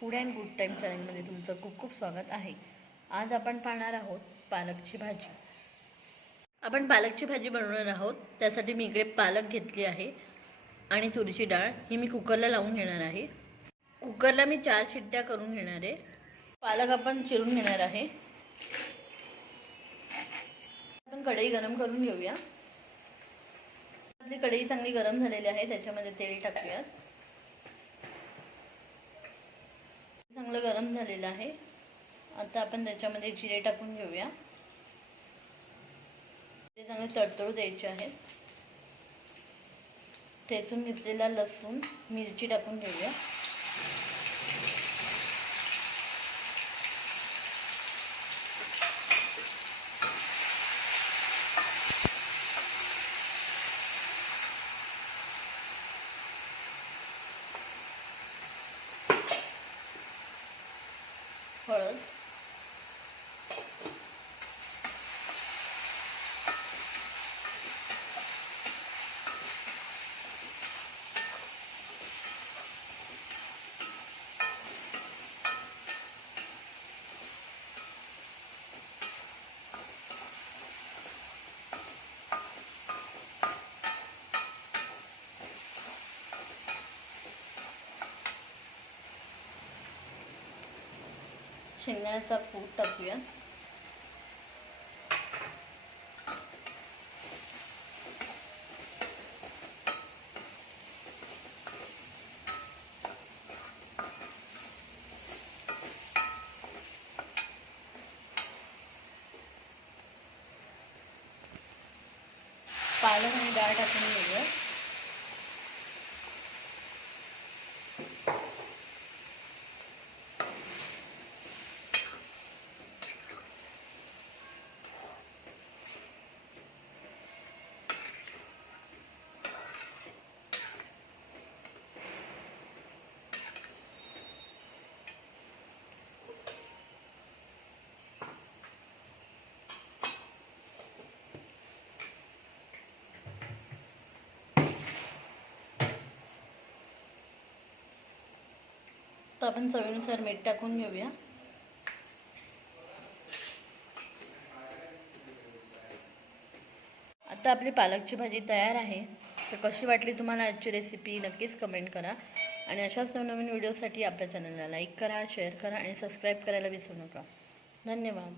Food and good time चॅनलमध्ये तुमचं खूप खूप स्वागत आहे. आज आपण पाहणार आहोत पालकची भाजी. आपण पालकची भाजी बनवणार आहोत. त्यासाठी मी इकडे पालक घेतली आहे आणि तुरीची डाळ. ही मी कुकरला लावून घेणार आहे. कुकरला मी चार शिट्ट्या करून घेणार आहे. पालक आपण चिरून घेणार आहे. आपण कढई गरम करून घेऊया. कढई चांगली गरम झालेली आहे त्याच्यामध्ये तेल टाकूयात चांगलं गरम झालेलं आहे. आता आपण त्याच्यामध्ये जिरे टाकून घेऊया. ते चांगले तडतडू द्यायचे आहेत. ठेचून घेतलेला लसूण मिरची टाकून घेऊया. 好了 शेंगदाण्याचा कूट टाकूया. पालक आणि डाळ टाकून घेऊया. तर आपण चवीनुसार मीठ टाकून घेऊया. आता आपली पालकची भाजी तयार आहे. तर कशी वाटली तुम्हाला आजची रेसिपी नक्कीच कमेंट करा. आणि अशाच नवनवीन व्हिडिओसाठी आपल्या चॅनलला लाईक करा शेअर करा आणि सबस्क्राईब करायला विसरू नका. धन्यवाद.